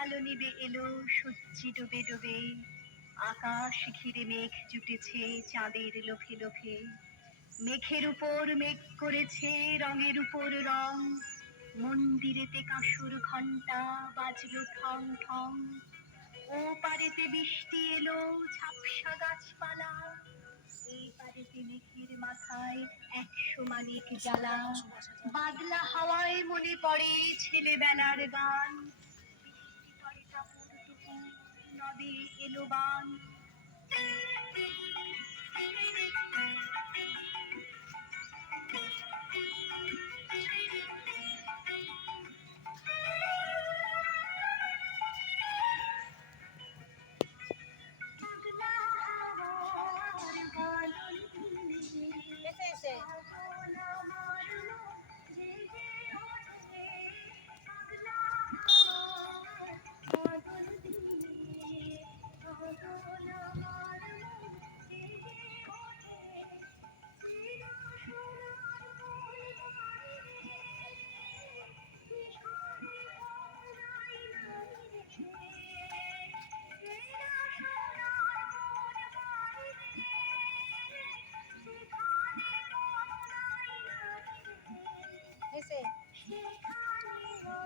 আলো নিবে এলো সূর্যি ডোবে ডোবে, আকাশ ঘিরে মেঘ জুটেছে চাঁদের লোফে লোফে, মেঘের উপর মেঘ করেছে রঙের উপর রং, মন্দিরেতে কাঁসর ঘণ্টা বাজলো ঠং ঠং, ও পারেতে বৃষ্টি এলো ঝাপসা গাছপালা, এই পারেতে মেঘের মাথায় 100 মানিক জ্বালা, বাদলা হাওয়ায় মনে পড়ে ছেলেবেলার গান, বৃষ্টি পড়ে টাপুর টুপুর নদে এলো বান।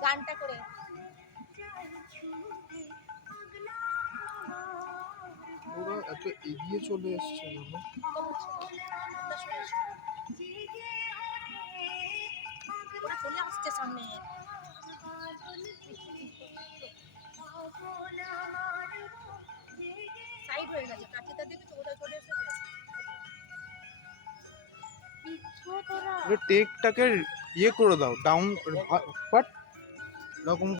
গানটা করে ওরা এত এগিয়ে চলে এসছে না, ওরা চলে আসছে সামনে। সাইড হয়ে গেছে, কাঠিটা দেখে তো ওটা চলে এসেছে। টেকটাকে ইয়ে করে দাও, ডাউন বাট এরকম